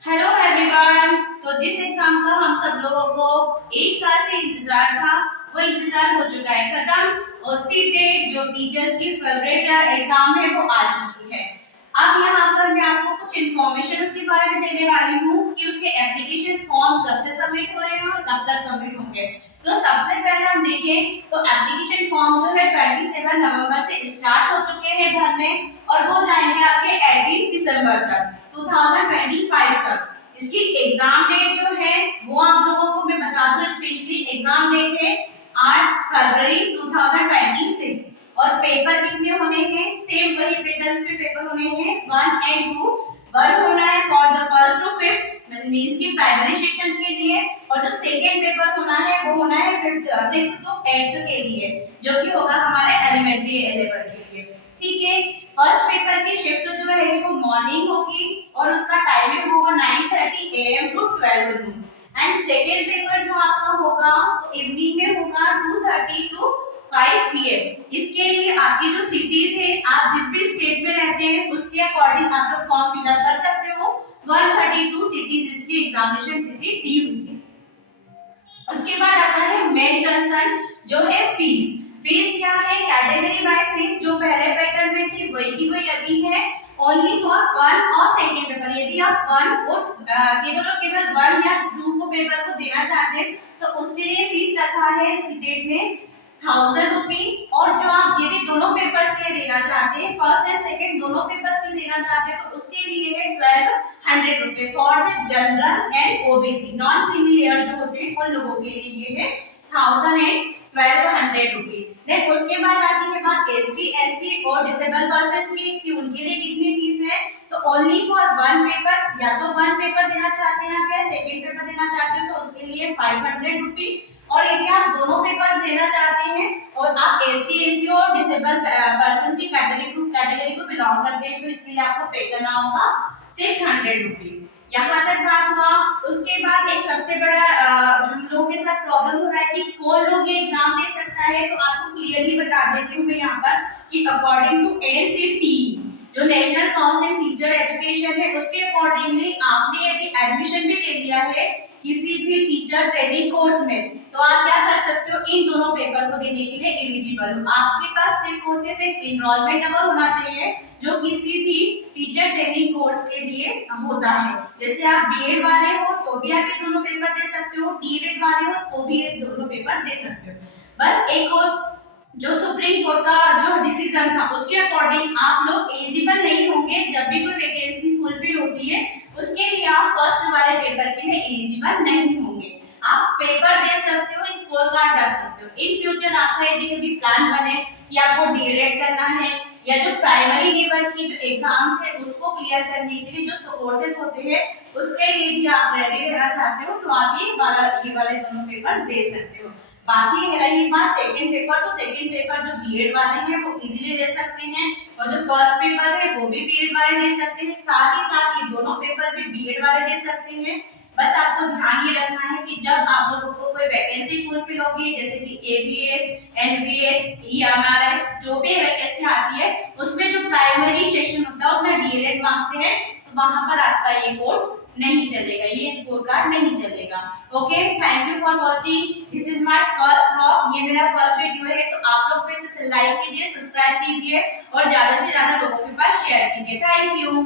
Hello everyone. तो जिस exam का हम सब लोगों को एक साल से इंतजार था वो इंतजार हो चुका है खत्म। और सीटेट जो टीचर्स की फेवरेट एग्जाम है वो आ चुकी है। अब यहाँ पर मैं आपको कुछ इन्फॉर्मेशन उसके बारे में देने वाली हूँ कि उसके एप्लीकेशन फॉर्म कब से सबमिट हो रहे हैं और कब तक सबमिट होंगे। तो सबसे पहले हम देखें तो एप्लीकेशन फॉर्म जो है 27 नवंबर से स्टार्ट हो चुके हैं भरने और वो जाएंगे आपके 18 दिसंबर तक 2025 तक। इसकी एग्जाम डेट जो है वो आप लोगों को मैं बता दूं, स्पेशली एग्जाम डेट है 8 फरवरी 2026 और पेपर कितने होने हैं, सेम वही पेपर्स पे पेपर होने हैं 1 एंड 2। 1 होना है for the first to fifth means की प्राइमरी सेक्शंस के लिए और जो सेकेंड पेपर होना है वो होना है 6th टू 8th के लिए जो कि होगा हमारे एलिमेंट्री लेवल के लिए। ठीक है, फर्स्ट पेपर की शिफ्ट जो है वो मॉर्निंग होगी और उसका टाइमिंग होगा 9:30 AM to 12 noon and second paper जो आपका होगा वो इवनिंग में होगा 2:30 टू 5 PM। इसके लिए आपकी जो सिटीज है आप जिस भी स्टेट में रहते हैं उसके अकॉर्डिंग आप लोग फॉर्म फिलअप कर सकते हो। 132 सिटीज इसकी एग्जामिनेशन फी दी हुई है। उसके बाद आता है मेन कंसर्न जो है फीस। फीस क्या है, कैटेगरी वाइज फीस जो पहले पैटर्न में थी वही की वही अभी है, ओनली फॉर 1 और सेकेंड पेपर। यदि आप 1 और केवल 1 या 2 को पेपर को देना चाहते हैं तो उसके लिए फीस रखा है स्टेट ने 1000 रुपी। और जो आप यदि दोनों पेपर्स के लिए देना चाहते हैं, फर्स्ट एंड सेकेंड दोनों पेपर्स के लिए देना चाहते हैं तो उसके लिए है 1200 रुपए for the general and OBC non creamy layer जो होते हैं उन लोगों के लिए ये है 1200 रुपी। देन उसके बाद आती है बात एसटी एससी और डिसेबल पर्सन्स की कि उनके लिए कितनी फीस है। तो ओनली फॉर 1 पेपर, या तो 1 पेपर देना चाहते हैं आप या सेकेंड पेपर देना चाहते हैं तो उसके लिए 500 रुपी। और यदि आप दोनों पेपर देना चाहते हैं और आप एसटी एससी और डिसेबल पर्सन्स की कैटेगरी को बिलोंग करते हैं तो इसके लिए आपको पे करना होगा 600 रुपी। यहाँ तक बात हुआ। उसके बाद एक सबसे बड़ा हम लोगों के साथ प्रॉब्लम हो रहा है कि कौन लोग ये एग्जाम दे सकता है। तो आपको क्लियरली बता देती हूँ मैं यहाँ पर कि अकॉर्डिंग टू एनसीटी जो नेशनल काउंसिल टीचर एजुकेशन है उसके अकॉर्डिंगली आपने यदि एडमिशन भी ले लिया है किसी भी टीचर ट्रेनिंग कोर्स में तो आप क्या कर सकते हो, इन दोनों पेपर को देने के लिए एलिजिबल हो। आपके पास सिर्फ और सिर्फ एक एनरोलमेंट नंबर होना चाहिए जो किसी भी टीचर ट्रेनिंग कोर्स के लिए होता है। जैसे आप बीएड वाले हो तो भी आप ये दोनों पेपर दे सकते हो, डीएड वाले हो तो भी ये दोनों पेपर दे सकते हो। बस एक और जो सुप्रीम कोर्ट का जो डिसीजन था उसके अकॉर्डिंग आप लोग एलिजिबल नहीं होंगे जब भी कोई वैकेंसी फुलफिल होती है उसके लिए आप फर्स्ट वाले पेपर के लिए एलिजिबल नहीं होंगे। आप पेपर दे सकते हो, स्कोर कार्ड रख सकते हो। इन फ्यूचर आपका यदि कभी प्लान बने कि आपको डीएलएड करना है या जो प्राइमरी लेवल की जो एग्जाम्स है उसको क्लियर करने के लिए जो कोर्सेज होते हैं उसके लिए भी आप रेडी रहना चाहते हो तो आप ये वाले दोनों पेपर दे सकते हो। बाकी है रही बात सेकंड पेपर, तो सेकंड पेपर जो बीएड वाले हैं वो इजीली दे सकते हैं और जो फर्स्ट पेपर है वो भी बीएड वाले दे सकते हैं। साथ ही साथ ये दोनों पेपर भी बीएड वाले दे सकते हैं। बस आपको ध्यान ये रखना है कि जब आप लोगों को कोई वैकेंसी फुलफिल होगी जैसे कि केबीएस, एनवीएस, ईएमआरएस जो भी वैकेंसी आती है उसमें जो प्राइमरी सेक्शन होता है उसमें डीएलएड मांगते हैं तो वहां पर आपका ये कोर्स नहीं चलेगा, ये स्कोर कार्ड नहीं चलेगा। Okay, thank you for watching. This is my first vlog, ये मेरा फर्स्ट वीडियो है तो आप लोग प्लीज इसे लाइक कीजिए, सब्सक्राइब कीजिए और ज्यादा से ज्यादा लोगों के पास शेयर कीजिए। Thank you.